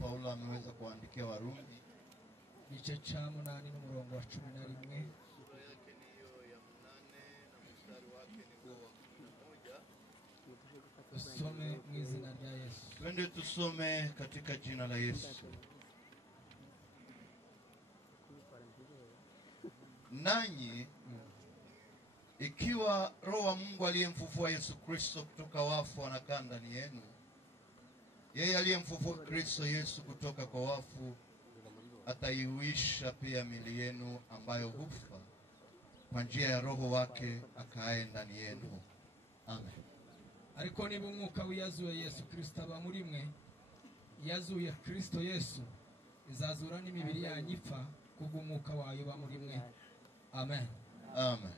Paulo ameweza kuandikia Warumi igice cha 8 n'umurongo wa 11. Sura yake ni hiyo ya 8 na mstari wake ni huo wa 11. Usome mu izina rya Yesu. Twende tusome katika jina la Yesu. Nanyi ikiwa Roho wa Mungu aliyemfufua Yesu Kristo kutoka wafu anakaa ndani yenu, yeye aliyemfufua Kristo Yesu kutoka kwa wafu ataihuisha pia miili yenu ambayo hufa kwa njia ya Roho wake akaaye ndani yenu. Amen. Ariko niba umwuka w'iyazuye Yesu Kristo aba muri mwe, yazuye Kristo Yesu izazura n'imibiri yanyu ipfa kubw'umwuka wayo ba muri mwe. Amen. Amen.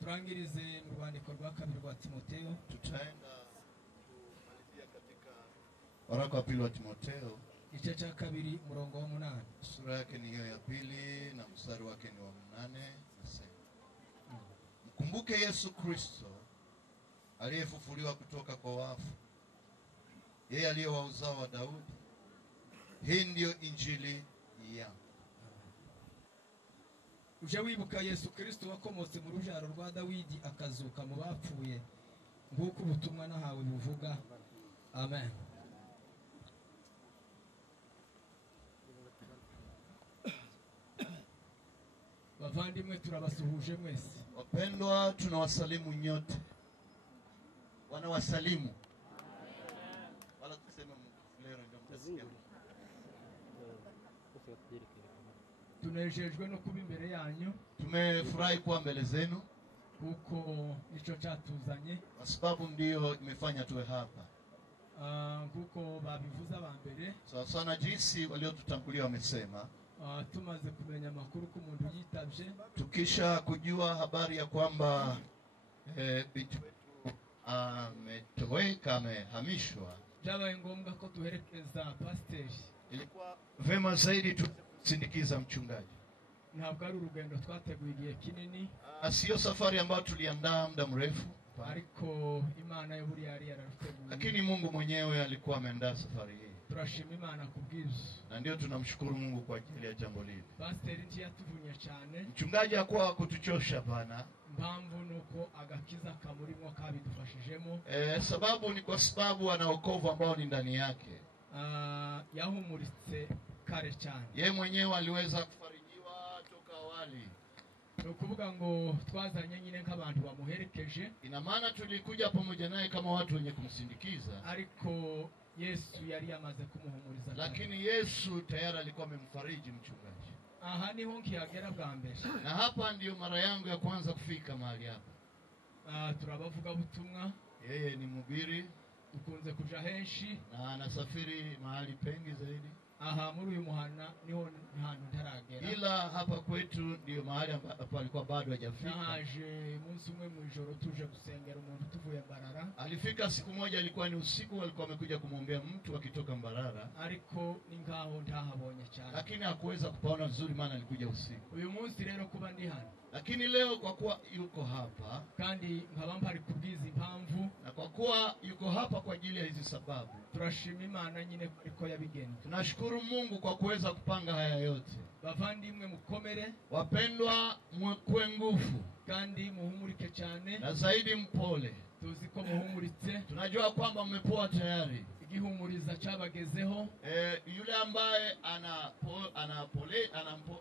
Turangirize mu rwandiko rwa 2 rwa Timotheo. Tutaenda kumalizia katika waraka wa 2 wa Timotheo, igice cha 2 umurongo wa 8. Sura yake ni hiyo ya 2 na mstari wake ni wa 8. Nasema, mkumbuke Yesu Kristo aliyefufuliwa kutoka kwa wafu, yeye aliye wa uzao wa Daudi. Hii ndio injili yangu. Uje wibuka Yesu Kristo wakomotse mu rujaro rwa Dawidi akazuka mu bapfuye, nguko ubutumwa nahawe buvuga. Amen. Bavandimwe turabasuhuje mwese. Wapendwa, tunawasalimu nyote. Wanawasalimu. Wala tuseme mfulero ndio mtasikia. Tunejejwe no kuba imbere yanyu. Tumefurahi kuwa mbele zenu kuko nico cyatuzanye, kwa sababu ndio imefanya tuwe hapa. Kuko babivuza bambere. Sawa sana jinsi waliotutangulia wamesema. Tumaze kumenya makuru ko umuntu yitabye, tukisha kujua habari ya kwamba bitu ametoweka, amehamishwa, byabaye ngombwa ko tuherekeza pasiteri. Ilikuwa vema zaidi tusindikiza mchungaji. Ntabwo ari urugendo twateguye igihe kinini, sio safari ambayo tuliandaa muda mrefu, ariko Imana yo buri yari yararuteguye. Lakini Mungu mwenyewe alikuwa ameandaa safari hii. Turashima Imana kubwizo, na ndio tunamshukuru Mungu kwa ajili ya jambo hili. Pasiteri ndiye yatuvunya cyane. Mchungaji hakuwa kutuchosha bana. Mpamvu nuko agakiza kamurimo kabidufashijemo. Sababu ni kwa sababu ana wokovu ambao ni ndani yake. Yahumuritse kare cyane. Yeye mwenyewe aliweza kufarijiwa toka awali. Nukuvuga ngo twazanye nyine nk'abantu bamuherekeje. Ina maana tulikuja pamoja naye kama watu wenye kumsindikiza. Ariko Yesu yari yamaze kumuhumuriza. Lakini Yesu tayari alikuwa amemfariji mchungaji. Aha niho nkihagera bwa mbere. Na hapa ndio mara yangu ya kwanza kufika mahali hapa. Turabavuga butumwa. Yeye ni mhubiri. Dukunze kuja henshi. Na anasafiri mahali pengi zaidi. Aha muri uyu muhana niho hantu ntaragera. Ila hapa kwetu ndio mahali ambapo alikuwa bado hajafika. Naje munsi umwe mu ijoro tuje gusengera umuntu tuvuye Mbarara. Alifika siku moja, alikuwa ni usiku, alikuwa amekuja kumwombea mtu akitoka Mbarara. Ariko ningaho ntahabonye cyane. Lakini hakuweza kupaona vizuri maana alikuja usiku. Uyu munsi rero kuba ndi hano. Lakini leo kwa kuwa yuko hapa, kandi nkaba mpari kubwiza impamvu, na kwa kuwa yuko hapa kwa ajili ya hizi sababu, turashima Imana nyine ariko yabigeni. Tunashukuru Mungu kwa kuweza kupanga haya yote. Bavandimwe mukomere, wapendwa, mwe nguvu kandi muhumurike cyane, na zaidi mpole. Tuzi ko muhumuritse, tunajua kwamba mmepoa tayari. Igihumuriza cyabagezeho. Yule ambaye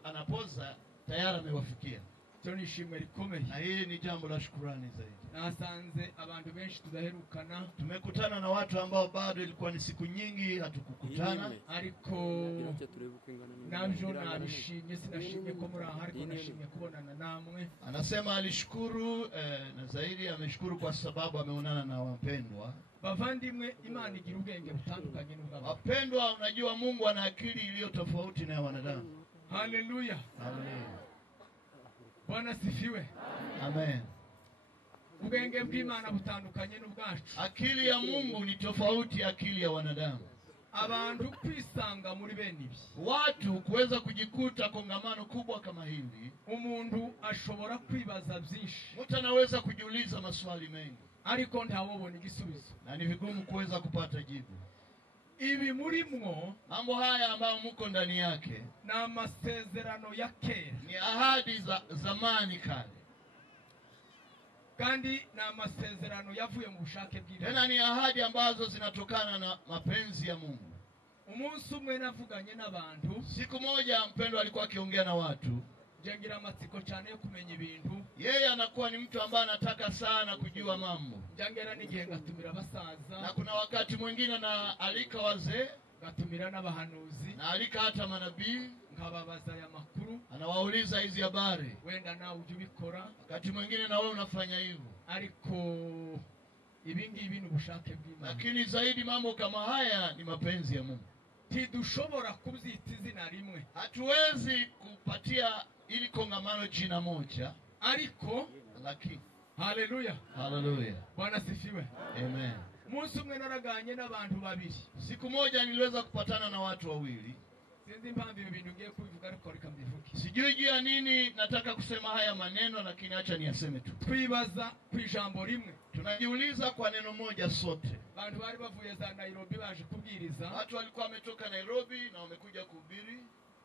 anapoza tayari amewafikia. Tunishimwe rikomeye. Na hii ni jambo la shukrani zaidi. Nasanze abantu benshi tudaherukana. Tumekutana na watu ambao bado ilikuwa ni siku nyingi hatukukutana. Ariko nabyo nabishimye, sinashimye ko muri aha, ariko nashimye kubonana namwe. Anasema alishukuru na zaidi ameshukuru kwa sababu ameonana na wapendwa. Bavandimwe, Imana igira ubwenge butandukanye n'ubwabo. Wapendwa, unajua Mungu ana akili iliyo tofauti na wanadamu. Haleluya. Haleluya. Bwana sifiwe. Amen. Ubwenge bw'Imana butandukanye n'ubwacu. Akili ya Mungu ni tofauti akili ya wanadamu. Abantu kwisanga muri bene ibi. Watu kuweza kujikuta kongamano kubwa kama hili. Umuntu ashobora kwibaza byinshi. Mtu anaweza kujiuliza maswali mengi. ariko ntawobona igisubizo, na ni vigumu kuweza kupata jibu. Ibi murimwo, mambo haya ambayo mko ndani yake, na amasezerano ya kera, ni ahadi za zamani kale, kandi na amasezerano yavuye mu bushake bw'Imana. Tena ni ahadi ambazo zinatokana na mapenzi ya Mungu. Umunsi umwe navuganye n'abantu, siku moja mpendwa alikuwa akiongea na watu, jengira amatsiko cyane yo kumenya ibintu. Yeye anakuwa ni mtu ambaye anataka sana kujua mambo. Jangera n'igihe ngatumira abasaza, na kuna wakati mwingine na alika wazee, ngatumira n'abahanuzi, na alika hata manabii, ngababaza ya makuru, anawauliza hizi habari. Wenda nawe uje ubikora, wakati mwingine na wewe unafanya hivyo. Ariko ibingibi ni ubushake bw'Imana. Lakini zaidi mambo kama haya ni mapenzi ya Mungu. Tidushobora kubyita izina rimwe. Hatuwezi kupatia ili kongamano jina moja. Ariko lakini haleluya. Haleluya. Bwana sifiwe. Amen. Umunsi umwe naraganye n'abantu babiri. Siku moja niliweza kupatana na watu wawili. Sinzi impamvu ibi bintu ngiye kubivuga ariko reka mbivuge. Sijui juu ya nini nataka kusema haya maneno, lakini acha niyaseme tu. Twibaza ku ijambo rimwe. Tunajiuliza kwa neno moja sote. Abantu bari bavuye za Nairobi baje kubwiriza. Watu walikuwa wametoka Nairobi na wamekuja kuhubiri.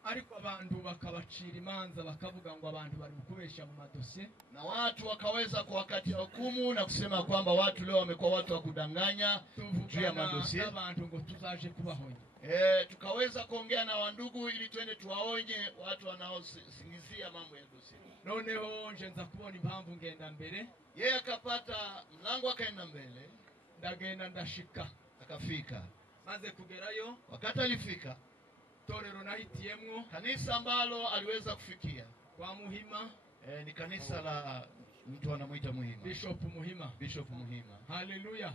Ariko abantu bakabacira imanza bakavuga ngo abantu bari kubesha mu madosiye, na watu wakaweza kwa wakati hukumu na kusema kwamba watu leo wamekuwa watu wa kudanganya juu ya madosiye. Abantu ngo tuzaje kubahonya. Tukaweza kuongea na wandugu ili twende tuwaonye watu wanaosingizia mambo ya dossier. Noneho nje nza kubona impamvu ngenda mbere. Yeye akapata mlango akaenda mbele. Ndagenda ndashika. Akafika. Maze kugerayo. Wakati alifika, torero nahitiyemwo, kanisa ambalo aliweza kufikia kwa Muhima, ni kanisa la mtu anamuita Muhima. Bishop Muhima. Bishop Muhima. Haleluya.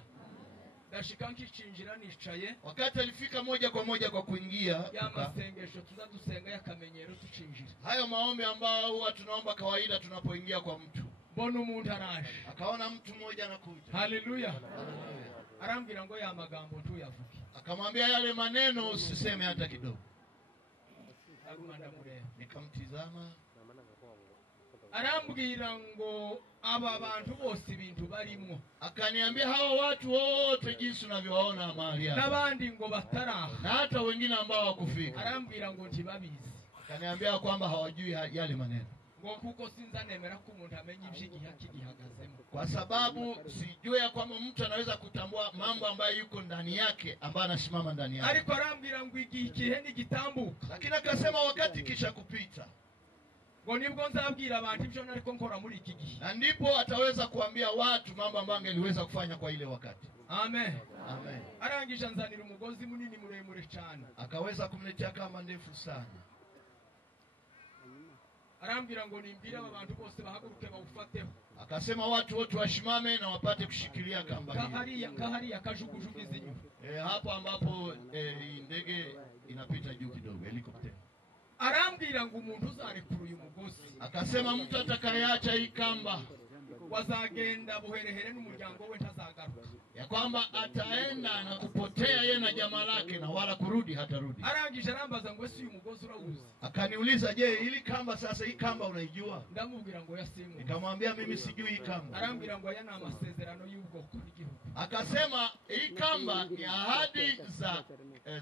Ndashika nkicinjira nicaye. Wakati alifika moja kwa moja kwa kuingia ya masengesho tuzadusenga yakamenyero tucinjira. Hayo maombi ambao huwa tunaomba kawaida tunapoingia kwa mtu. Mbona umuntu araje. Akaona mtu mmoja anakuja. Haleluya. Arambwira ngo ya magambo tu yavuke. Akamwambia yale maneno usiseme hata kidogo. Nikamtizama. Arambwira ngo aba bantu bose ibintu barimo. Akaniambia hawa watu wote jinsi unavyowaona mahali hapa. Nabandi ngo bataraha. Na hata wengine ambao wakufika. Arambwira ngo ntibabizi. Akaniambia kwamba hawajui yale maneno. Ngo kuko sinza nemera ko umuntu amenye iby'igihe akigihagazemo. Kwa sababu sijui ya kwamba mtu anaweza kutambua mambo ambayo yuko ndani yake, ambayo anasimama ndani yake. Ariko arambwira ngo igihe ni gitambuka. Lakini akasema wakati kisha kupita. Ngo nibwo nzabwira abantu ibyo nariko nkora muri iki gihe. Na ndipo ataweza kuambia watu mambo ambayo angeliweza kufanya kwa ile wakati. Amen. Amen. Arangije nzanira umugozi munini muremure cyane. Akaweza kumletea kama ndefu sana. Arambwira ngo nimbira abantu bose bahaguruke bawufateho. Akasema watu wote washimame na wapate kushikilia kamba hiyo. Kahari akajugujugu izinyu. Hapo ambapo ndege inapita juu kidogo, helikopter. Arambwira ngo umuntu uzarekura uyu mugozi. Akasema mtu atakayeacha hii kamba wazagenda buherehere n'umuryango we ntazagaruka. Ya kwamba ataenda na kupotea yeye na jamaa lake na wala kurudi hatarudi. Arangije arambaza ngo ese uyu mugozi urawuzi. Akaniuliza, je, ili kamba sasa hii kamba unaijua? Ndamubwira ngo yasimwe. Nikamwambia mimi sijui hii kamba. Arambwira ngo aya ni amasezerano y'ubwoko n'igihugu. Akasema hii kamba ni ahadi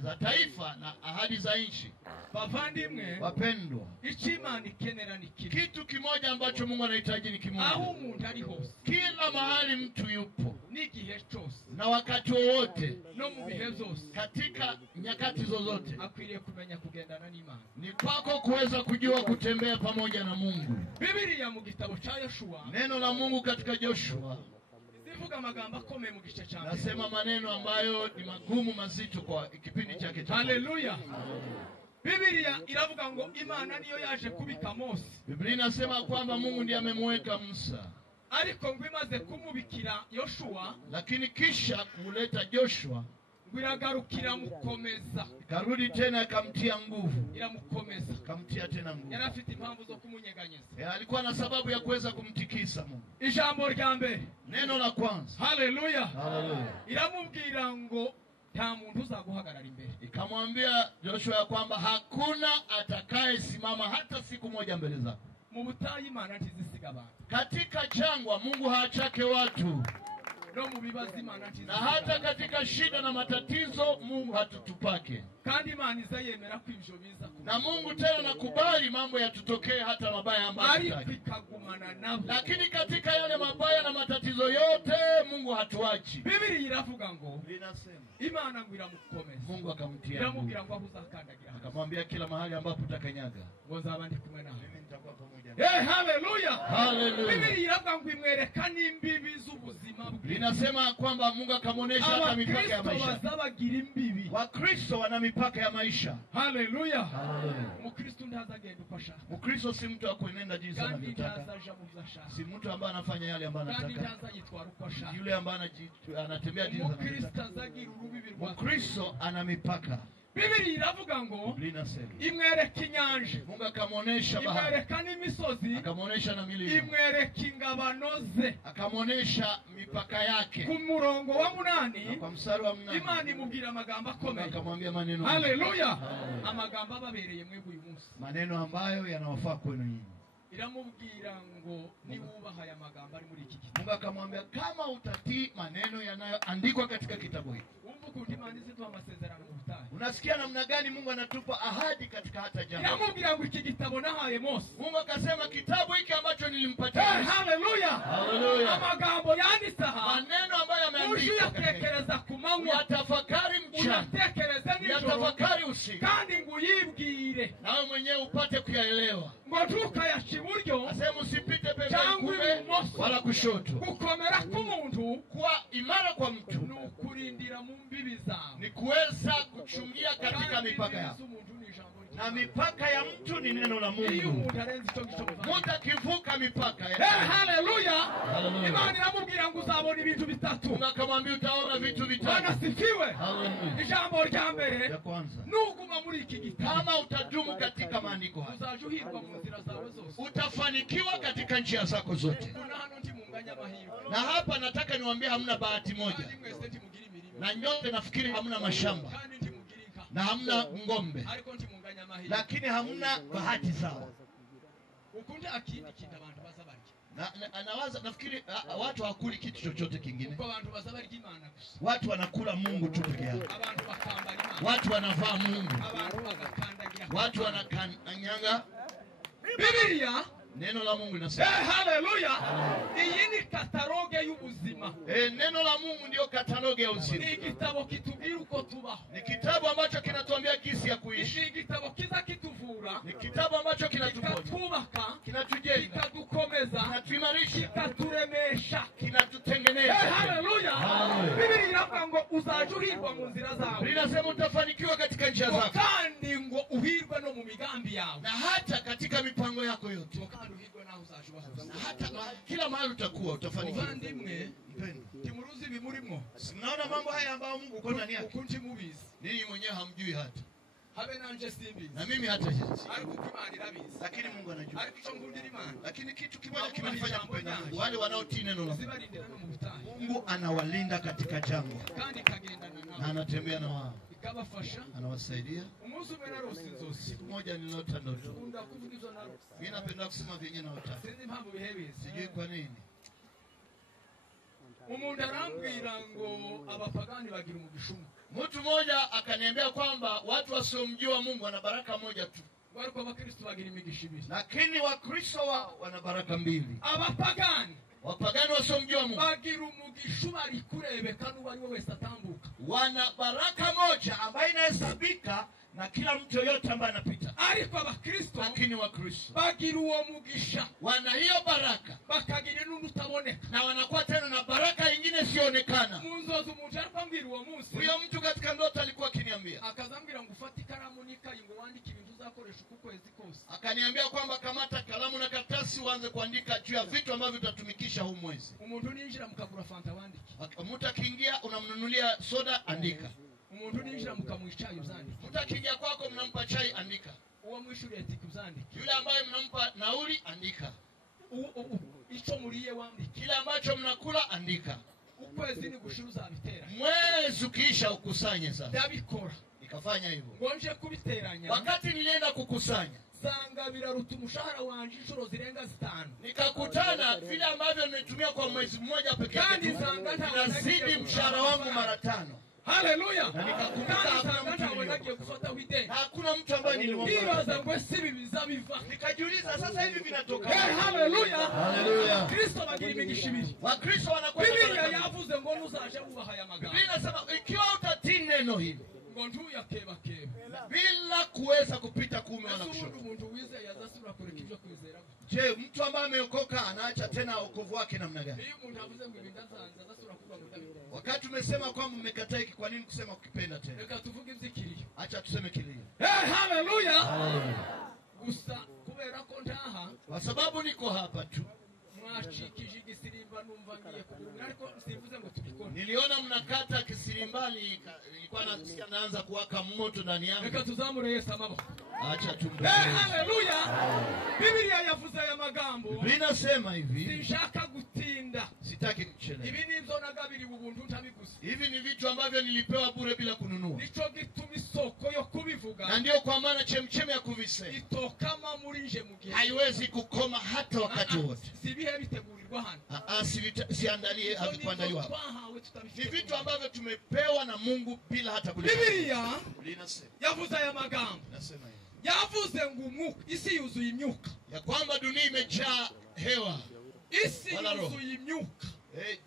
za taifa na ahadi za nchi. Bavandimwe, wapendwa, Imana ikenera ni kitu kimoja ambacho Mungu anahitaji ni kimoja. Aho umuntu ari hose, kila mahali mtu yupo, n'igihe cyose na wakati wowote, no mu bihe byose, katika nyakati zozote, akwiriye kumenya kugendana n'Imana. Ni kwako kuweza kujua kutembea pamoja na Mungu. Biblia mu gitabo cha Yoshua, neno la Mungu katika Joshua zivuga magambo akomeye mu gice cha mbere. Nasema maneno ambayo ni magumu mazito kwa kipindi chake cha. Haleluya. Biblia iravuga ngo Imana niyo yaje kubika Mose. Biblia inasema kwamba Mungu ndiye amemweka Musa. Ariko ngo imaze kumubikira Yoshua, lakini kisha kuleta Joshua, ngiragarukira mukomeza. Karudi tena akamtia nguvu. Iramukomeza. Kamtia tena nguvu. Yari afite impamvu zo kumunyeganyeza. Alikuwa na sababu ya kuweza kumtikisa Mungu. Ijambo rya mbere, neno la kwanza. Haleluya. Haleluya. Iramubwira ngo nta muntu uzaguhagarara imbere. Ikamwambia Joshua ya kwamba hakuna atakaye simama hata siku moja mbele zako. Mu butayu Imana ntizisiga abantu. Katika jangwa Mungu haachake watu. no mu bibazo Imana atiza. Na hata katika shida na matatizo Mungu hatutupake. Kandi Imana izayemera ko ivyo biza. Na Mungu tena nakubali mambo yatutokee hata mabaya ambayo tukagumana nabo. Lakini katika yale mabaya na matatizo yote Mungu hatuachi. Biblia iravuga ngo linasema Imana ngo iramukomeza. Mungu akamtia. Iramubwira ngo ahuzakandagira. Akamwambia kila mahali ambapo utakanyaga ngo nzaba ndi kumwe nawe. Mimi nitakuwa pamoja nawe. Hallelujah. Hallelujah. Biblia iravuga ngo imwereka n'imbibi z'ubuzima bwe. Linasema kwamba Mungu akamuonesha hata mipaka ya maisha. Abakristo bazabagira imbibi. Wakristo wana mipaka ya maisha. Hallelujah. Hallelujah. Mukristo ndazagenda uko ashaka. Mukristo si mtu akuenenda jinsi anavyotaka. Si mtu ambaye anafanya yale ambayo anataka. Yule ambaye anatembea jinsi anavyotaka. Mukristo ana mipaka. Biblia iravuga ngo linasema imwereka inyanja. Mungu akamuonesha bahari. Imwereka n'imisozi. Akamuonesha na milima. Imwereka ingabano ze. Akamuonesha mipaka yake. Ku murongo wa 8 kwa mstari wa 8 Imana imubwira amagambo akomeye. Akamwambia maneno. Hallelujah. Amagambo ababereye mwebwe uyu munsi. Maneno ambayo yanawafaa kwenu nyinyi. Iramubwira ngo niwubaha aya magambo ari muri iki kitabu. Mungu akamwambia kama utatii maneno yanayoandikwa katika kitabu hiki. Unasikia namna gani Mungu anatupa ahadi katika hata jambo. Iramubwira ngo iki gitabo nahaye Mose. Mungu akasema kitabu hiki ambacho nilimpatia. Hallelujah. Hallelujah. Amagambo yanditse aha. Maneno ambayo yameandikwa. Uyatekereza ku manywa. Yatafakari mchana. Uyatekereza nijoro. Yatafakari usiku. Kandi ngo uyibwire. Nawe mwenyewe upate kuyaelewa. Ngo tukayasha iburyo. Asema usipite pembeni wala kushoto. Gukomera k'umuntu kuwa imara kwa mtu nukurindira mu mbibi zawe. Ni kuweza kuchungia katika mipaka yako. Na mipaka ya mtu ni neno la Mungu. Mtu akivuka mipaka ya hallelujah. Imani iramubwira ngo uzabona ibintu bitatu. Mungu akamwambia utaona vitu vitatu. Anasifiwe. Hallelujah. Ijambo rya mbere ya kwanza. Nuguma muri iki gitabo. Kama utadumu katika maandiko haya. Uzajuhirwa mu nzira zawe zose. Utafanikiwa katika njia zako zote. Na hapa nataka niwaambie hamna bahati moja. Na nyote nafikiri hamna mashamba. Na hamna ngombe. Lakini hamna bahati sawa. Ukunda akindi kintu abantu bazabarya. Anawaza nafikiri watu hawakuli kitu chochote kingine. Kwa abantu bazabarya Imana gusa. Watu wanakula Mungu tu peke yake. Abantu bakambara Imana. Watu wanavaa Mungu. Abantu bagakandagira. Watu wanakanyanga Biblia. Neno la Mungu linasema hallelujah. Iyi ni kataloge y'ubuzima. Neno la Mungu ndio kataloge ya uzima. Ni kitabu kitubwira uko tubaho. Ni kitabu ambacho kinatuambia jinsi ya kuishi. Ni kitabu kiza kituvura. Ni kitabu ambacho kinatubaka, kinatujenga, kinatukomeza, kinatuimarisha, kinaturemesha, kinatutengeneza. Hallelujah. Biblia inavuga ngo uzajuhirwa mu nzira zawe. Linasema utafanikiwa katika njia zako. Kandi ngo uhirwe no mu migambi yawe. Na hata katika mipango yako yote. Na hata kila mahali utakuwa utafanikiwa. Ndimwe timuruzi bimurimo. Mnaona mambo haya ambayo Mungu uko ndani yake. Ukunti mubizi. Ninyi mwenyewe hamjui hata. Habe nanje simbizi. Na mimi hata jinsi. Ariko Imana irabizi. Lakini Mungu anajua. Ariko ico ngundira Imana. Lakini kitu kimoja kimenifanya kupenda Mungu. Wale wanaotii neno la Mungu. Mungu anawalinda katika jangwa. Kandi kagendana nao. Na anatembea na wao. Ikabafasha. Anawasaidia. Umunsi umwe narose inzozi. Mmoja nilota ndoto. Ukunda kuvuga izo narose. Mimi napenda kusema vyenyewe na utaka. Sinzi impamvu bihebeze. Sijui kwa nini. Umuntu arambwira ngo abapagani bagira umugishumu. Mtu mmoja akaniambia kwamba watu wasiomjua Mungu wana baraka moja tu. Wariko abakristo bagira imigisha ibiri. Lakini wakristo wana baraka mbili. Abapagani wapagani wasiomjua Mungu bagira umugisha bari kurebeka n'uwo ari we wese atambuka. Wana baraka moja ambayo inahesabika na kila mtu yote ambaye anapita. Ariko abakristo lakini wakristo bagira uwo mugisha, wana hiyo baraka, bakagira n'utaboneka, na wanakuwa tena na baraka nyingine sionekana. Munzozo umuntu arambwira uwo munsi, huyo mtu katika ndoto alikuwa akiniambia, akazambira ngo ufate ikaramu n'ikayi ngo wandike ibintu uzakoresha ukwezi kose. Akaniambia kwamba kamata kalamu na karatasi uanze kuandika juu ya vitu ambavyo utatumikisha huu mwezi. Umuntu ninjira mukagura fanta wandike. Mtu akiingia unamnunulia soda, andika. Umuntu ninjira mukamwicaye uzandike. Mtu akiingia kwako mnampa chai, andika. Uwo mwishuriye ati uzandike. Yule ambaye mnampa nauli, andika. Ico muriye wandike. Kile ambacho mnakula, andika. Ukwezi ni gushira uzabitera. Mwezi ukiisha ukusanye sasa. Ndabikora. Nikafanya hivyo. Ngonje kubiteranya. Wakati nilienda kukusanya, sanga biraruta umushahara wanje inshuro zirenga 5. Nikakutana vile ambavyo nimetumia kwa mwezi mmoja pekee yake nazidi mshahara wangu mara 5. Haleluya. Na nikakumbuka hakuna mtu ambaye nilimwomba. Nikajiuliza sasa hivi vinatoka. Haleluya. Haleluya. Kristo bagira imigisha ibiri. Wakristo wanakwenda. Biblia yavuze ngo nuzaje ubaha ya magambo. Biblia inasema ikiwa utatii neno hili ngo ntuya keba bila kuweza kupita kuume wala kushoto. Umuntu wizeye yazasubira kureka ibyo kwizera. Je, mtu ambaye ameokoka anaacha tena wokovu wake namna gani? Iyo umuntu avuze ngo ibindazanza azasubira kuba ngo wakati umesema kwamba mmekataa hiki, kwa nini kusema ukipenda tena? reka tuvuge ibyikiriyo. Acha tuseme kilio. Haleluya. Gusa kubera ko ntaha kwa sababu niko hapa tu mwashikije igisirimba numva ngiye kubura ariko sivuze ngo tubikone. Niliona mnakata kisirimbali, ilikuwa nasikia naanza kuwaka moto ndani yangu. Reka tuzamure Yesu amaboko. Acha tumbe. Haleluya. Biblia yavuze aya magambo. Biblia inasema hivi, sinshaka gutinda, sitaki kuchelewa. Ibi nizo nagabiri ubuntu ntabigusa. Hivi ni vitu ambavyo nilipewa bure bila kununua. Nico gituma isoko yo kubivuga. Na ndio kwa maana chemchemi ya kuvisema itokama muri nje mugihe. Haiwezi kukoma hata wakati wote. Sibihe bitegurirwa hano. Siandalie havikuandaliwa. Ni vitu ambavyo tumepewa na Mungu bila hata kulipa. Biblia inasema yavuze aya magambo. Nasema hivi. Yavuze ngo umwuka, isi yuzuye imyuka. Ya kwamba dunia imejaa hewa. Isi yuzuye imyuka.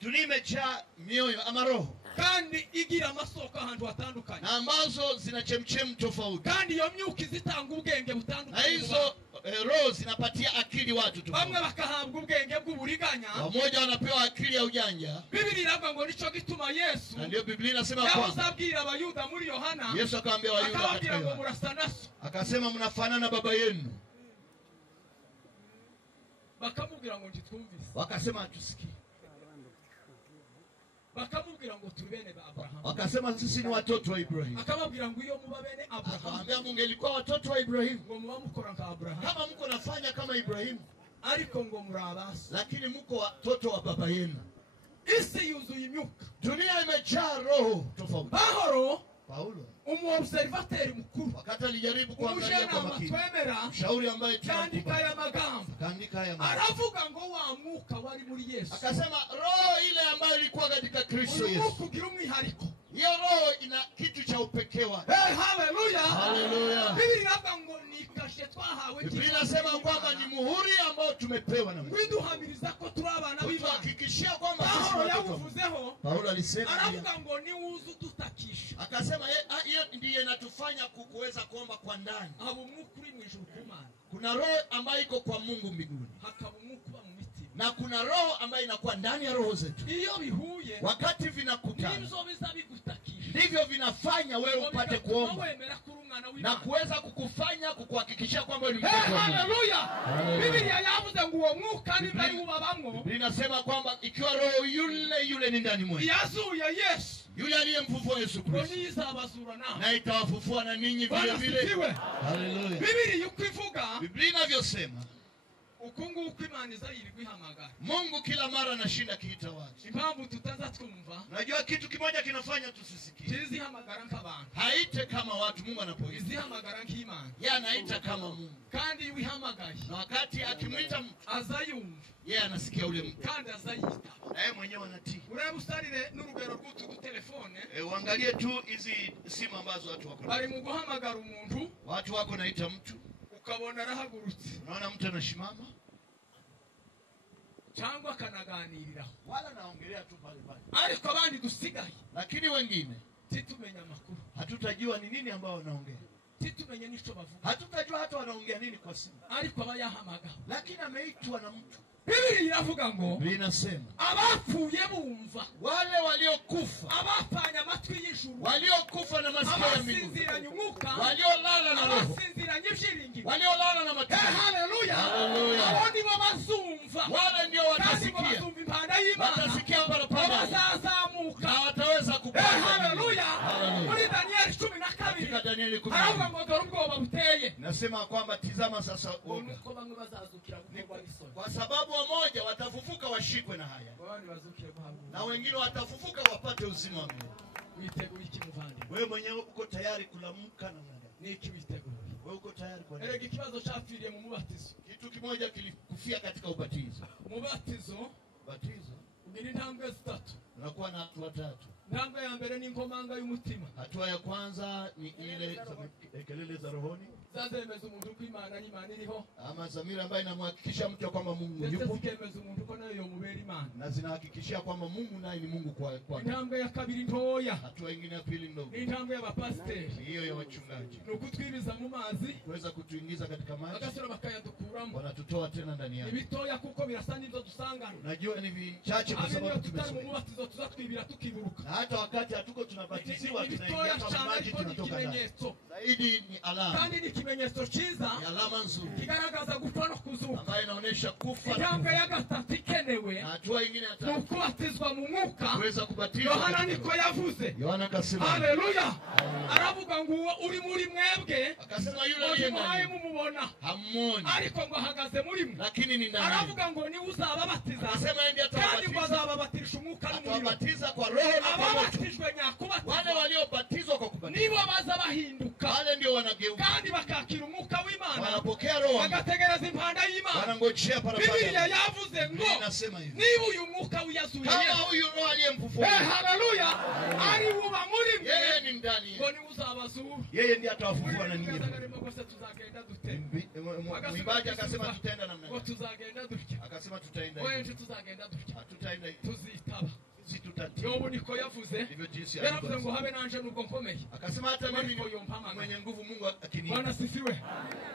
Dunia imejaa mioyo ama roho. Kandi igira amasoko ahantu hatandukanye. Na ambazo zina chemchem tofauti. Kandi iyo myuka zitanga ubwenge butandukanye. Na hizo roho zinapatia akili watu tofauti. Bamwe bakahabwa ubwenge bw'uburiganya. Wamoja wanapewa akili ya ujanja. Biblia iravuga ngo nico gituma Yesu. Na ndio Biblia inasema kwamba yababwira abayuda muri Yohana. Yesu akaambia Wayuda katika Yohana. Akasema mnafanana baba yenu. Bakamubwira ngo ntitwumvise. Wakasema hatusikii. Bakamubwira ngo turi bene ba Abraham. Wakasema sisi ni watoto wa Ibrahim. Akamubwira ngo iyo muba bene Abraham. Akamwambia mungelikuwa watoto wa Ibrahim. Ngo muba mukora nka Abraham. Kama mko nafanya kama Ibrahim. Ariko ngo murabasi. Lakini mko watoto wa baba yenu. Isi yuzuye imyuka. Dunia imejaa roho tofauti. Paulo umuobservateur mukuru wakati alijaribu kuangalia kwa makini mshauri ambaye kaandika ya magambo aravuga ngo wa mwuka wari muri Yesu. Akasema roho ile ambayo ilikuwa katika Kristo Yesu kugira umwihariko. Hiyo roho ina kitu cha upekee wake. Haleluya. Haleluya. Biblia inavuga ngo nikashe twahawe. Biblia inasema kwamba ni muhuri ambao tumepewa na Mungu. Widuhamiriza ko turi abana b'Imana. Hakikishia kwamba sisi yavuzeho. Paulo alisema aravuga ngo ni uzu tutakisha. Akasema hiyo ndiye inatufanya kuweza kuomba kwa ndani. Abo Mungu uri mu ijuru kumana. Kuna roho ambayo iko kwa Mungu mbinguni. Hakaba Mungu ba mu mitima. Na kuna roho ambayo inakuwa ndani ya roho zetu. Iyo bihuye. Wakati vinakutana. Nizo bizabiಗುtakisha. Ndivyo vinafanya wewe upate kuomba. Na kuweza kukufanya kukuhakikishia kwamba ni mtoto wa Mungu. Haleluya. Biblia yavuze ngo uwo mwuka ni bari ubabamwo. Biblia inasema kwamba ikiwa roho yule ni ndani mwenu. Yazuye Yesu. Yule aliyemfufua Yesu Kristo. Na itawafufua na ninyi vile vile. Haleluya. Biblia yukivuga. Biblia inavyosema ukungu ukimaniza yirigwihamagara. Mungu kila mara anashinda kiita watu. Impamvu tutaza twumva. Unajua kitu kimoja kinafanya tusisikie. Tizihamagara nk'abantu. Haite kama watu Mungu anapoita. Tizihamagara nk'Imana. Yeye anaita kama Mungu. Kandi wihamagaye. Na wakati akimwita mtu azayumva. Yeye anasikia ule mtu. Kandi azayita. Na yeye mwenyewe anatii. Urebe ustarire n'urugero rw'utu telefone. Uangalie tu hizi simu ambazo watu wako. Bari mu guhamagara umuntu. Watu wako naita mtu. Ukabona arahagurutse. Unaona mtu anashimama. Cyangwa kanaganirira. Wala naongelea tu pale pale. Ariko abandi dusigaye. Lakini wengine titumenya makuru. Hatutajua ni nini ambao wanaongea. Titumenya nico bavuga. Hatutajua hata wanaongea nini kwa simu. Ariko abayahamaga. Lakini ameitwa na mtu. Biblia iravuga ngo Biblia inasema abapfuye bumva. Wale waliokufa. Abapfanya amatwi y'ijuru. Waliokufa na masikio ya mbinguni. Abasinziranye umwuka. Waliolala na roho. Abasinziranye ibyiringiro. Waliolala na matendo. Haleluya. Haleluya. Abo nibo bazumva. Wale ndio watasikia. Watasikia parapanda. Bazazamuka. Na wataweza kupanda. Haleluya. Muri Danieli 12. Katika Danieli 12. Aravuga ngo dore ubwoba buteye. Nasema kwamba tizama sasa uko bamwe bazazukira gukorwa n'isoni. Kwa sababu wamoja watafufuka washikwe na haya. Na wengine watafufuka wapate uzima wa milele. Witeguye iki muvandi? Wewe mwenyewe uko tayari kulamka na nani? Niki witeguye? Wewe uko tayari kwa nini? erega ikibazo cyapfiriye mu mubatizo. Kitu kimoja kilikufia katika ubatizo. Umubatizo Batizo ugira intambwe zitatu. unakuwa na hatua tatu. Intambwe ya mbere ni inkomanga y'umutima. Hatua ya kwanza ni ile kelele za rohoni, zazemeza umuntu ko Imana ari Imana iriho, ama dhamira ambayo inamhakikisha mtu kwamba Mungu ndetse yupo, zikemeza umuntu ko nayo yomubera Imana. na zinahakikishia kwamba Mungu naye ni Mungu kwa. Intambwe ya kabiri ntoya Hatua nyingine ya pili ndogo ni intambwe y'abapasiteri. hiyo ya wachungaji, Ni ukutwibiza mu mazi kuweza kutuingiza katika maji, bagasura bakayadukuramo. wanatutoa tena ndani Ni yake. bitoya kuko birasa n'ibyo dusangana. Najua ni vichache kwa Habe niyo sababu tutari mu tumesoma, mubatizo tuzatwibira tukiburuka. na hata wakati hatuko tunabatiziwa Ni bitoya tunaingia cyane kwa maji, ariko ni tunatoka ndani. ikimenyetso, Zaidi ni alama, kandi ni ikimenyetso cyiza ni alama nzuri kigaragaza gupfa no kuzuka. ambayo inaonyesha kufa. Intambwe ya gatatu ikenewe Na hatua nyingine ya ni tatu ukubatizwa mu mwuka. kuweza kubatizwa. Yohana niko yavuze. Yohana akasema, Haleluya. Aravuga ngo uwo uri muri mwebwe akasema yule aliye muhaye ndani mumubona, hamuoni, ariko ngo ahagaze muri mwe. lakini ni ndani. Aravuga ngo niwe uzababatiza, Akasema ndiye kandi ngo atawabatiza, azababatirisha umwuka n'umuriro. atawabatiza kwa roho na kwa moto. Ababatijwe Wale nyakubatizwa waliobatizwa kwa kubatizwa, nibo baza bahinduka, wale ndio wanageuka, kandi bakakira umwuka w'Imana, wanapokea roho, bagategereza impanda y'Imana. wanangojea Bibiliya parapanda. yavuze ngo Biblia inasema hivi, niba uyu mwuka wiyazuye kama Yesu, huyu roho aliyemfufua haleluya, ari uba muri mwe, yeye ni ndani, ngo niwe uzabazura. yeye ndiye atawafufua na ninyi. Rwose tuzagenda dute? Mwimbaji akasema tutaenda namna ngo gani? tuzagenda dutya. Akasema tutaenda Wenje hivi, tuzagenda dutya. hatutaenda hivi, Tuzitaba. si tutatii. Yobu niko yavuze. Ndivyo jinsi Yaravuze ngo alivyo. habe nanje nubwo nkomeye. Akasema hata mimi Ariko ni yompamaga. mwenye nguvu, Mungu akiniita, Bwana sifiwe.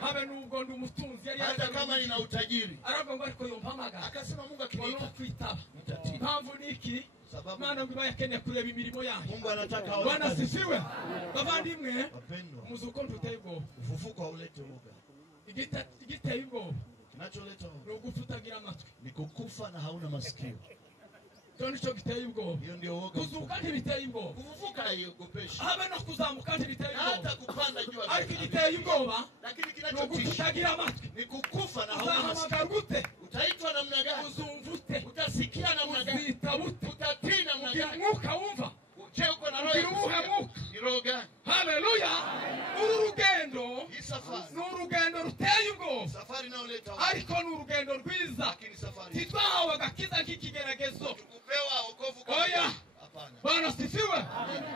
Habe nubwo ndi umutunzi yari hata kama nina utajiri. aravuga ngo ariko yompamaga. Akasema Mungu Ngo akiniita, kwitaba. nitatii. Impamvu niki? Sababu Mana ngo bayakeneye kureba imirimo yayo. Mungu anataka aone Bwana kazi. sifiwe. Bavandimwe, Wapendwa, muzuko ntuteye ubwoba. ufufuko hauleti uoga. Igiteye ubwoba Kinacholeta ni uoga ugufa utagira amatwi. ni kukufa na hauna masikio. Cyo nicyo giteye ubwoba. Hiyo ndio uoga. Kuzuka ntibiteye ubwoba. Kufufuka haiogopeshi, Habe no kuzamuka ntibiteye na hata ubwoba. kupanda juu Ariko igiteye ubwoba lakini ni ugufa kinachotisha utagira amatwi. ni kukufa na hauna masikio. Uzahamagara gute? Utaitwa namna gani? Uzumva ute? Utasikia namna gani? Uzita bute? Utatii namna Ugira gani? umwuka wumva. Je, uko na roho Ugira ya uwuhe kusikia? mwuka? Ni roho gani? Haleluya. Uru rugendo Hii safari, ni urugendo ruteye ubwoba, safari inayoleta uoga, ariko ni urugendo rwiza. lakini safari Titwahawe agakiza nk'ikigeragezo. tukupewa wokovu Oya. Hapana. Bwana sifiwe.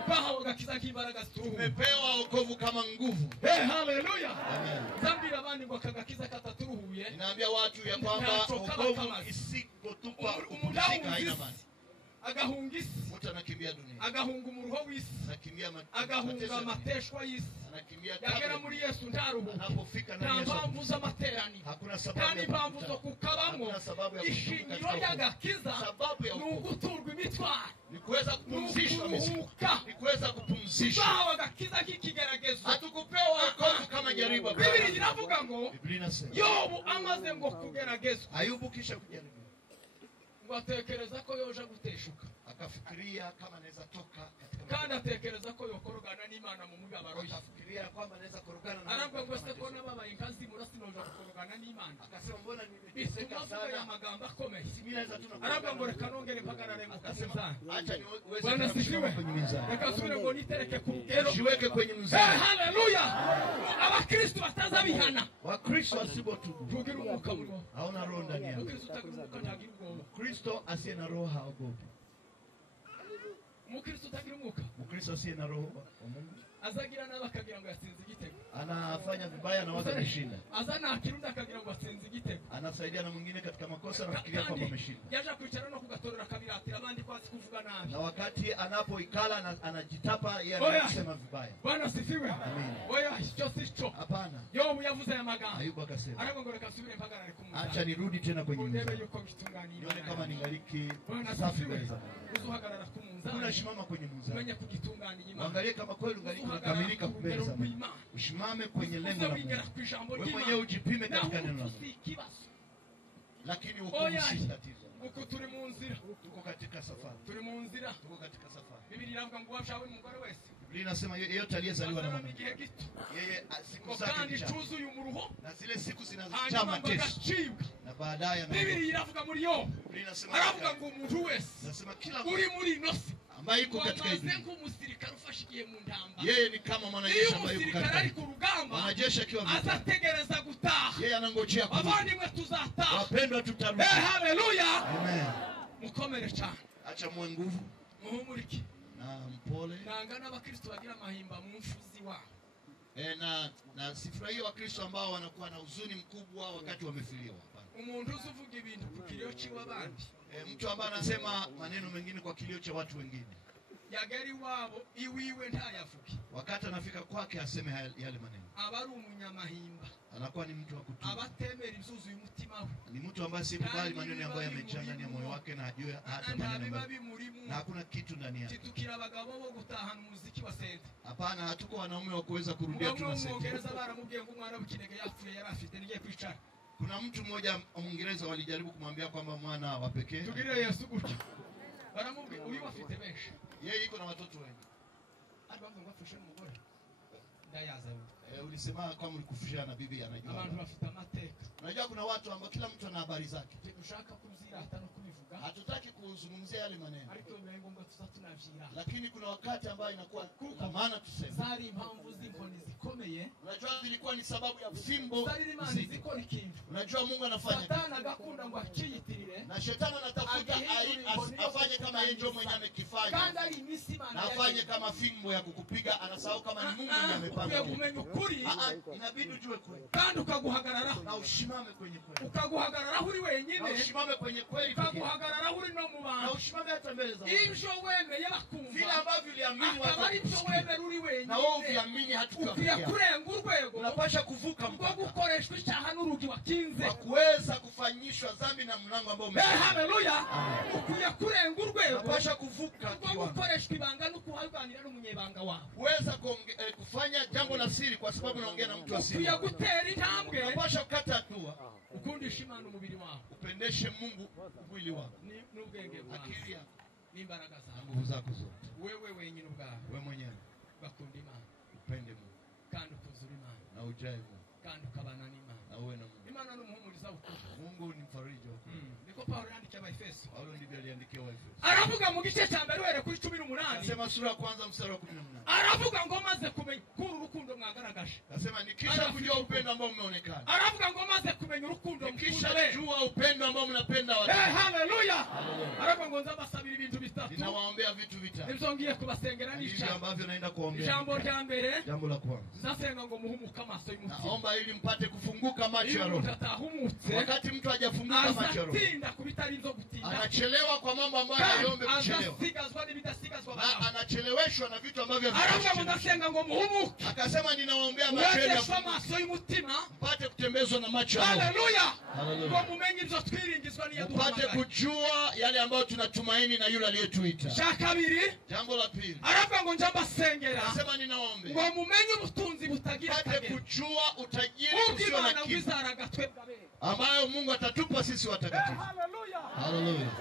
Twahawe agakiza nk'imbaraga zituruhura. Tumepewa wokovu kama nguvu. Haleluya. Amen. Zambira abandi ngo aka gakiza kataturuhuye. Ninaambia watu ya kwamba wokovu isipotupa kupumzika haina maana. Agahunga isi, Mtu anakimbia dunia, agahunga umuruho w'isi, anakimbia agahunga mateso ya dunia, amateshwa y'isi. anakimbia Yagera tabu. muri Yesu ntaruhuka. Anapofika Nta ndani ya mpamvu Yesu z'amateraniro, hakuna sababu kandi ya impamvu zo kukutana. kukabamo. Hakuna sababu ya kushiriki Ishingiro katika wokovu. ry'agakiza Sababu ya ni wokovu uguturwa imitwaro, ni kuweza ni kupumzishwa mizigo, ukuruhuka. ni kuweza kupumzishwa. Twahawe agakiza nk'ikigeragezo. Hatukupewa wokovu kama jaribu. Biblia iravuga ngo Biblia inasema Yobu amaze ngo kugeragezwa, Ayubu kisha kujaribu ngo atekereza ko yoja guteshuka, akafikiria kama anaweza toka katika kandi atekereza ko yokorogana n'Imana mu mibabaro ye. akafikiria kwamba anaweza korogana na Aravuga ngo se ko nababaye inkazi murasi noja gukorogana n'Imana. akasema mbona Bituma nimeteseka avuga aya sana, magambo akomeye. mimi naweza tu na Aravuga ngo reka nongere mpagarare mu akasema kazani. acha niweze Bwana kusimama sifiwe. kwenye mizani, Reka asubire ngo nitereke ku rugero. jiweke kwenye mzani. Haleluya. Abakristo bataza bihana. Wakristo wasipotubu Tugira umwuka muri bo. haona roho ndani yao. Umukristo utagira umwuka ntagira ubwoba. Kristo asiye na roho haogopi. Umukristo utagira umwuka Mkristo asiye na roho wa Mungu azagira nabi akagira ngo yatsinze igitego. anafanya vibaya na watu wameshinda, Aza nakirunda akagira ngo atsinze igitego. anasaidia na mwingine katika makosa na kufikiria kwamba ameshinda, yaje kwicara no kugatorera kabiratira abandi kwasi kuvuga nabi. na wakati anapoikala anajitapa yeye Oya. anasema vibaya. Bwana sifiwe. Amen. Oya, icyo sico. Hapana. Yobu yavuze aya magambo. Ayubu akasema Aravuga ngo reka asubire mpagarare ku muzani. acha nirudi tena kwenye Ndebe mzani, yuko bitunganiye. nione kama ningaliki Bwana safi sifiwe. mbele za Mungu. Uzuhagarara ku muzani. Unasimama kwenye mzani, Umenye kugitunganiye Imana. uangalie kama kweli ungaliki unakamilika mbele za Mungu. Usimame kwenye lengo la Mungu. Wewe mwenyewe ujipime katika neno la Mungu. Lakini hukumu si tatizo. Uko turi mu nzira. Tuko katika safari. Turi mu nzira. Tuko katika safari. Biblia iravuga ngo washawe umugore wese. Biblia inasema yeyote aliyezaliwa na Azarama mwanamke, igihe gito. yeye siku Ngo zake kandi ni chache, cuzuye umuruho. na zile siku zinazojaa Hanyuma ngo mateso, agacibwa. na baadaye Biblia iravuga muri Yobu. Biblia inasema Aravuga ngo umuntu wese nasema kila uri muri ino si ambaye yuko katika hii dunia. Umusirikare ufashikiye mu ntambara. Yeye ni kama mwanajeshi ambaye yuko katika. Ari ku rugamba. Mwanajeshi akiwa vitani. Azategereza gutaha. Yeye anangojea kurudi. Abandimwe tuzataha. Wapendwa tutarudi. Haleluya. Amen. Mukomere cyane. Acha muwe nguvu. Muhumurike. Na mpole. Nanga n'abakristo bagira mahimba mu mfuzi wa. Na sifurahia wakristo ambao wanakuwa na huzuni mkubwa wakati wamefiliwa. Umuntu uzuvuga ibintu ku kilio chiwa bandi. Mtu ambaye anasema maneno mengine kwa kilio cha watu wengine. Yagari wabo iwiwe ntayavuki. Wakati anafika kwake aseme yale maneno. Abari umunyamahimba. Anakuwa ni mtu wa kutubu. Abatemera izuzu y'umutima we. Ni mtu ambaye sikubali maneno ambayo yamechanganya moyo wake na hajui hata maneno. Na hakuna kitu ndani yake. Titukira abagabo bo gutahana umuziki wa sente. Hapana, hatuko wanaume wa kuweza kurudia tuna sente. Mwongereza baramubwiye ngo umwana w'ikinege yapfuye yarafite nigiye kwicara. Kuna mtu mmoja Mwingereza walijaribu kumwambia kwamba mwana wa pekee. Tugire Yesu gutya. Baramubwiye uyu afite benshi. Yeye yuko na watoto wengi. Hadi wangu ngafushe n'umugore. Ndayaza wewe. Ulisema kama ulikufishana na bibi anajua. Abantu bafite amateka. Unajua kuna watu ambao kila mtu ana habari zake. Tushaka kuzira hata no kubivuga. Hatutaki kuzungumzia yale maneno. Ariko bibaye ngombwa tuzatunavira. Lakini kuna wakati ambao inakuwa kwa maana tuseme. Zari impamvu z'inkoni zikomeye. Unajua zilikuwa ni sababu ya fimbo. Zari imana zikora ikintu. Unajua Mungu anafanya. Satani agakunda ngo akiyitirire. Na shetani anatafuta afanye kama yeye ndio mwenyewe amekifanya. Kandi ari imisi imana. Na afanye kama fimbo ya kukupiga, anasahau kama ni Mungu ndiye amepanga. Ukuri. Inabidi ujue kweli. Kandi ukaguhagararaho. Na usimame kwenye kweli. Ukaguhagararaho uri wenyine. Na usimame kwenye kweli. Ukaguhagararaho uri no mu bantu. Na usimame hata mbele za watu. Ibyo wemeye bakumva. Vile ambavyo uliamini watu. Bari ibyo wemeye uri wenyine. Na wewe uviamini hatukafikia. Kurenga urwego. Unapasha kuvuka mpaka gukoreshwa icyaha n'urugi wakinze. Kwa kuweza kufanyishwa dhambi na mlango ambao umefunga. Haleluya. Ukuye kurenga urwego. Unapasha kuvuka kwa gukoreshwa ibanga no kuhaganira n'umunyebanga wawe. Kuweza kufanya jambo la siri kwa sababu unaongea na mtu wa siri. Ukuye gutera intambwe. Unapasha kukata hatua. Ukundisha Imana umubiri wako. Upendeshe Mungu mwili wako. N'ubwenge bwawe. Akili yako. N'imbaraga zako. Nguvu zako zote. Wewe wenyine ubwawe. Wewe mwenyewe. Bakunda Imana. Upende Mungu. Kandi ukuzura Imana. Na ujae Mungu. Kandi ukabana n'Imana. Na uwe na Mungu. Imana n'umuhumuriza ukuri. Mungu ni mfariji wako. Niko Paulo yandikiye Abaefeso. Paulo ndivyo aliandikia Waefeso. Aravuga mu gice cya mbere were kuri 18. Anasema sura ya kwanza mstari wa 18. Aravuga ngo maze kumenya kuri urukundo mwagaragaje. Anasema nikisha kujua upendo ambao umeonekana. Aravuga ngo maze kumenya urukundo nikisha jua upendo ambao mnapenda watu. Haleluya. Aravuga ngo nzabasabira ibintu bitatu. Ninawaombea vitu vitatu. Nizongiye kubasengera n'icyaha ambavyo naenda kuombea. Jambo la mbere. Jambo la kwanza. Nzasenga ngo muhumuka amaso y'umutima. Naomba ili mpate kufunguka macho ya roho. Wakati mtu hajafunguka macho ya roho. Azatinda kubitari nzo gutinda. Anachelewa kwa mambo ambayo hayombe kuchelewa. Azasigazwa n'ibidasigazwa na anacheleweshwa na vitu ambavyo Aravuga ngo ndasenga ngo muhumuke. Akasema ninawaombea macho yenu amaso y'umutima. Mpate kutembezwa na macho ya roho. Haleluya. Ngo mumenye ibyo twiringizwa niyo mpate kujua yale ambayo tunatumaini na yule aliyetuita. Cha kabiri. Jambo la pili. Aravuga ngo njabasengera. Akasema ninawaombea. Ngo mumenye ubutunzi butagira mpate kujua utajiri usio na kitu. Ambayo Mungu atatupa sisi watakatifu. Haleluya. Haleluya.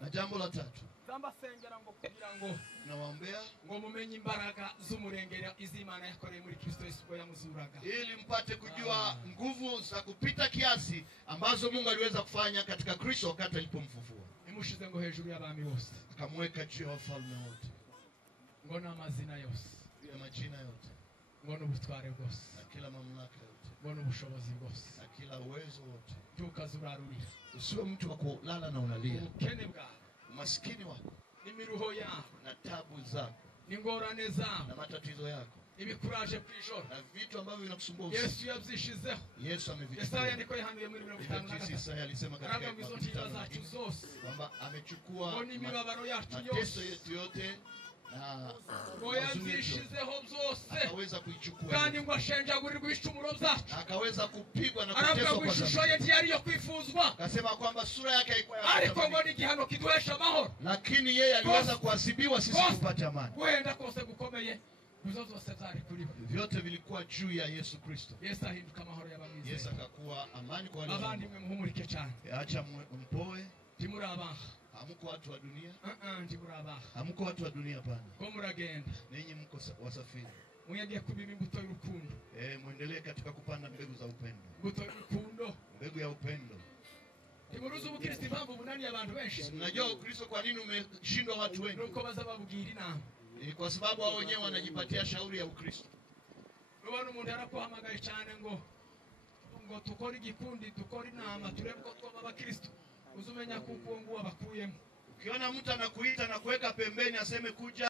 Na jambo la tatu. Nzambasengera ngo kugira ngo nawaombea ngo mumenye imbaraga z'umurengera iz'Imana yakoreye muri Kristo Yesu ubwo yamuzuraga. Ili mpate kujua nguvu za kupita kiasi ambazo Mungu aliweza kufanya katika Kristo wakati alipomfufua. Imushize ngo hejuru y'abami bose. Akamweka juu ya wafalme wote. Ngo n'amazina yose. Ya majina yote. Ngo n'ubutware bwose. Na kila mamlaka yote. Ngo n'ubushobozi bwose. Na kila uwezo wote. Tukazurarurira. Usiwe mtu wa kulala na unalia. Ubukene bwawe. Umaskini wako. N'imiruho yako. Na tabu zako. N'ingorane zako. Na matatizo yako. Ibikuraje kwijoro. Na vitu ambavyo vinakusumbua. Yesu yabyishizeho. Yesu amevichukua. Yesaya niko yahanuye muri 55. Yesaya alisema katika kitabu zacu zose kwamba amechukua imibabaro yacu mateso yetu yote na ngo yazishizeho byose akaweza kuichukua kandi ngo ashenjagurirwe ibicumuro byacu akaweza kupigwa na kuteswa kwa ishusho ye ntiyari yo kwifuzwa akasema kwamba sura yake haikuwa ya ariko ngo ni igihano kiduhesha amahoro lakini yeye aliweza kuadhibiwa sisi tupate amani kwenda kose gukomeye zose zari kuri vyote vilikuwa juu ya Yesu Kristo. Yesu ahinduka amahoro y'abamwizeye. Yesu akakuwa amani kwa wale abandi mwe muhumurike cyane. Acha mpoe. Timuri abaha. Hamuko watu wa dunia. Timuri abaha. Hamuko watu wa dunia bana. Ko muragenda. Ninyi mko wasafiri. Muyage kubiba imbuto y'urukundo. Muendelee katika kupanda mbegu za upendo. Imbuto y'urukundo. Mbegu ya upendo. Timuruzu ubukristo impamvu bunani abantu benshi. Unajua Ukristo kwa nini umeshindwa watu wengi? Nuko bazababwira inama. Ni kwa sababu wao wenyewe wanajipatia shauri ya Ukristo. Ubona umuntu arakuhamagaye cyane ngo tukore igikundi, tukore inama, turebe ko twaba abakristo. Uzumenya kuko ngo abakuyemo. Ukiona mtu anakuita na kuweka pembeni aseme kuja